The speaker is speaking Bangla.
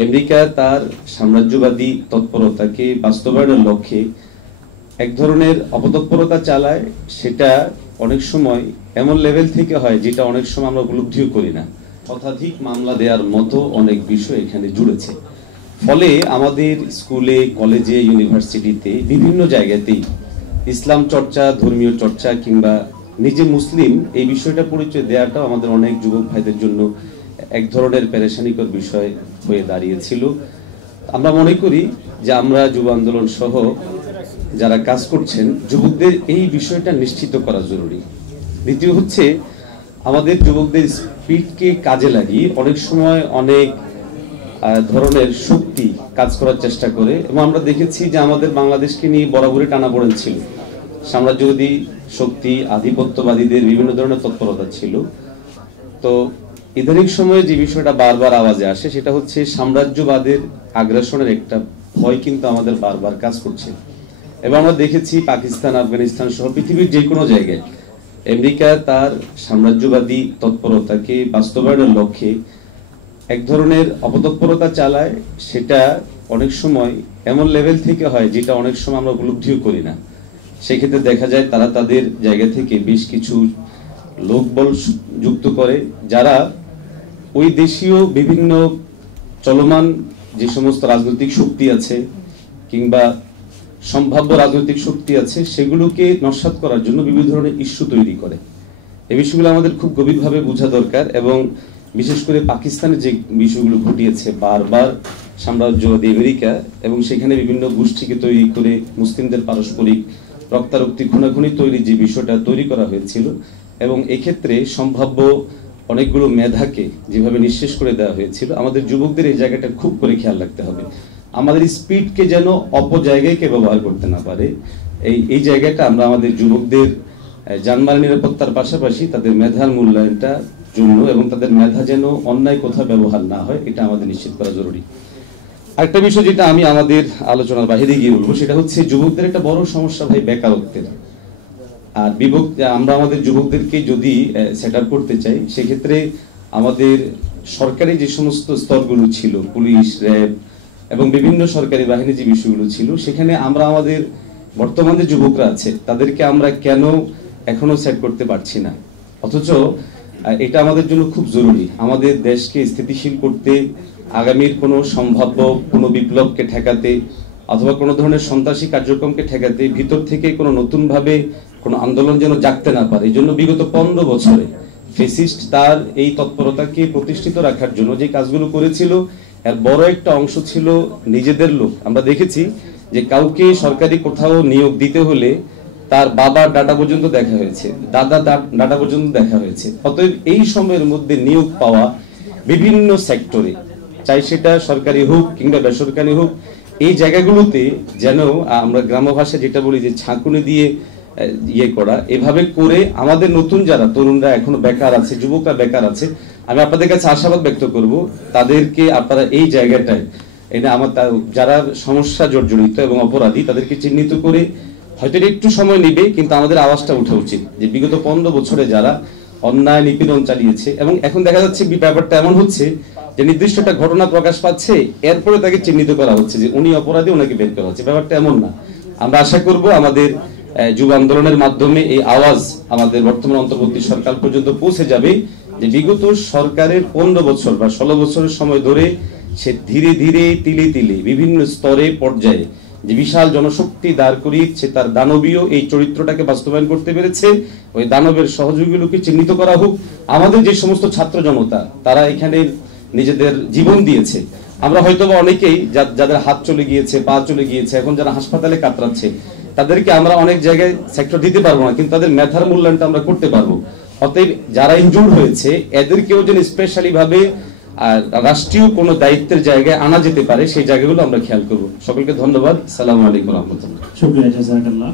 আমেরিকা তার সাম্রাজ্যবাদী তৎপরতাকে বাস্তবায়নের লক্ষ্যে এক ধরনের অপতৎপরতা চালায়, সেটা অনেক সময় এমন লেভেল থেকে হয় যেটা অনেক সময় আমরা উপলব্ধিও করি না। শতাধিক মামলা দেওয়ার মতো অনেক বিষয় এখানে জুড়েছে। ফলে আমাদের স্কুলে, কলেজে, ইউনিভার্সিটিতে বিভিন্ন জায়গাতেই ইসলাম চর্চা, ধর্মীয় চর্চা কিংবা নিজে মুসলিম এই বিষয়টা পরিচয় দেওয়াটাও আমাদের অনেক যুবক ভাইদের জন্য এক ধরনের পেরেশানিকর বিষয় হয়ে দাঁড়িয়েছিল। আমরা মনে করি যে আমরা যুব আন্দোলন সহ যারা কাজ করছেন, যুবকদের এই বিষয়টা নিশ্চিত করা জরুরি। দ্বিতীয় হচ্ছে, আমাদের যুবকদের স্পিডকে কাজে লাগিয়ে অনেক সময় অনেক ধরনের শক্তি কাজ করার চেষ্টা করে, এবং আমরা দেখেছি যে আমাদের বাংলাদেশকে নিয়ে বরাবরই টানাপোড়েন ছিল। সাম্রাজ্যবাদী শক্তি, আধিপত্যবাদীদের বিভিন্ন ধরনের তৎপরতা ছিল। তো ইদানিং সময়ে যে বিষয়টা বারবার আওয়াজে আসে সেটা হচ্ছে সাম্রাজ্যবাদের আগ্রাসনের একটা ভয় কিন্তু আমাদের বারবার কাজ করছে। এবং আমরা দেখেছি পাকিস্তান, আফগানিস্তান সহ পৃথিবীর যে কোনো জায়গায় আমেরিকা তার সাম্রাজ্যবাদী তৎপরতাকে বাস্তবায়নের লক্ষ্যে এক ধরনের অপতৎপরতা চালায়, সেটা অনেক সময় এমন লেভেল থেকে হয় যেটা অনেক সময় আমরা উপলব্ধিও করি না। সেক্ষেত্রে দেখা যায় তারা তাদের জায়গা থেকে বেশ কিছু লোকবল যুক্ত করে, যারা ওই দেশীয় বিভিন্ন চলমান যে সমস্ত রাজনৈতিক শক্তি আছে কিংবা সম্ভাব্য রাজনৈতিক শক্তি আছে সেগুলোকে নস্যাৎ করার জন্য বিভিন্ন ধরনের ইস্যু তৈরি করে। এই বিষয়গুলো আমাদের খুব গভীরভাবে বোঝা দরকার, এবং বিশেষ করে পাকিস্তানে যে বিষয়গুলো ঘটিয়েছে বারবার সাম্রাজ্যবাদী আমেরিকা, এবং সেখানে বিভিন্ন গোষ্ঠীকে তৈরি করে মুসলিমদের পারস্পরিক রক্তারক্তি, খুনাখুনি তৈরির যে বিষয়টা তৈরি করা হয়েছিল, এবং এক্ষেত্রে সম্ভাব্য অনেকগুলো মেধাকে যেভাবে নিঃশেষ করে দেওয়া হয়েছিল, আমাদের যুবকদের এই জায়গাটা খুব করে খেয়াল রাখতে হবে। আমাদের স্পিডকে যেন অপজায়গায় কে ব্যবহার করতে না পারে, এই জায়গাটা আমরা আমাদের যুবকদের জানমাল নিরাপত্তার পাশাপাশি তাদের মেধার মূল্যায়নটা জন্য এবং তাদের মেধা যেন অন্যায় কোথাও ব্যবহার না হয়, এটা আমাদের নিশ্চিত করা জরুরি। আরেকটা বিষয় যেটা আমি আমাদের আলোচনার বাইরে গিয়ে বলবো সেটা হচ্ছে যুবকদের একটা বড় সমস্যা ভাই বেকারত্বের। আর আমরা আমাদের যুবকদেরকে যদি সেট আপ করতে চাই, সেক্ষেত্রে আমাদের সরকারি যে সমস্ত স্তরগুলো ছিল, পুলিশ, র্যাব এবং বিভিন্ন সরকারি বাহিনী যে বিষয়গুলো ছিল, সেখানে আমরা আমাদের বর্তমান যে যুবকরা আছে তাদেরকে আমরা কেন এখনো সেট করতে পারছি না? অথচ এটা আমাদের জন্য খুব জরুরি। আমাদের দেশকে স্থিতিশীল করতে, আগামীর কোনো সম্ভাব্য কোনো বিপ্লবকে ঠেকাতে অথবা কোনো ধরনের সন্ত্রাসী কার্যক্রমকে ঠেকাতে ভিতর থেকে কোনো নতুনভাবে কোনো আন্দোলন যেন জাগতে না পারে, এই জন্য বিগত 15 বছরে ফেসিস্ট তার এই তৎপরতাকে প্রতিষ্ঠিত রাখার জন্য যে কাজগুলো করেছিল, এর বড় একটা অংশ ছিল নিজেদের লোক। আমরা দেখেছি যে কাউকে সরকারি কোথাও নিয়োগ দিতে হলে তার বাবার ডাটা পর্যন্ত দেখা হয়েছে, দাদা ডাটা পর্যন্ত দেখা হয়েছে। অতএব এই সময়ের মধ্যে নিয়োগ পাওয়া বিভিন্ন সেক্টরে, চাই সেটা সরকারি হোক কিংবা বেসরকারি হোক, এই জায়গাগুলোতে যেন আমরা গ্রাম্য ভাষায় যেটা বলি যে ছাঁকুনি দিয়ে করা, এভাবে করে আমাদের নতুন যারা তরুণরা এখনো বেকার আছে, যুবকরা বেকার আছে, আমি আপনাদের কাছে আশাবাদ ব্যক্ত করব তাদেরকে আপনারা এই জায়গাটায় যারা সমস্যা জর্জরিত এবং অপরাধী তাদেরকে চিহ্নিত করে, হয়তো একটু সময় নেবে কিন্তু আমাদের আওয়াজটা ওঠা উচিত যে বিগত 15 বছরে যারা অন্যায় নিপীড়ন চালিয়েছে, এবং এখন দেখা যাচ্ছে ব্যাপারটা এমন হচ্ছে যে নির্দিষ্ট একটা ঘটনা প্রকাশ পাচ্ছে, এরপরে তাকে চিহ্নিত করা হচ্ছে যে উনি অপরাধী, ওনাকে বের করা হচ্ছে। ব্যাপারটা এমন না। আমরা আশা করব আমাদের যুব আন্দোলনের মাধ্যমে এই আওয়াজ আমাদের বর্তমান অন্তর্বর্তী সরকার পর্যন্ত পৌঁছে যাবে যে বিগত সরকারের 15 বছর বা 16 বছরের সময় ধরে সে ধীরে ধীরে তিলে তিলে বিভিন্ন স্তরে পর্যায়ে যে বিশাল জনশক্তি দাঁড় করিয়েছে, তার দানবীয় এই চরিত্রটাকে বাস্তবায়ন করতে পেরেছে। ওই দানবের সহযোগীগুলোকে চিহ্নিত করা হোক। আমাদের যে সমস্ত ছাত্র জনতা তারা এখানে নিজেদের জীবন দিয়েছে, আমরা হয়তো বা অনেকেই যাদের হাত চলে গিয়েছে, পা চলে গিয়েছে, এখন যারা হাসপাতালে কাতরাচ্ছে, তাদেরকে আমরা অনেক জায়গায় সেক্টর দিতে পারবো না, কিন্তু তাদের মেধার মূল্যায়নটা আমরা করতে পারবো। অতএব যারা ইনজুর্ড হয়েছে এদেরকেও যেন স্পেশালি ভাবে রাষ্ট্রীয় কোনো দায়িত্বের জায়গায় আনা যেতে পারে, সেই জায়গাগুলো আমরা খেয়াল করবো। সকলকে ধন্যবাদ। আসসালামু আলাইকুম ওয়া রাহমাতুল্লাহ। শুকরিয়া, জাযাকাল্লাহ।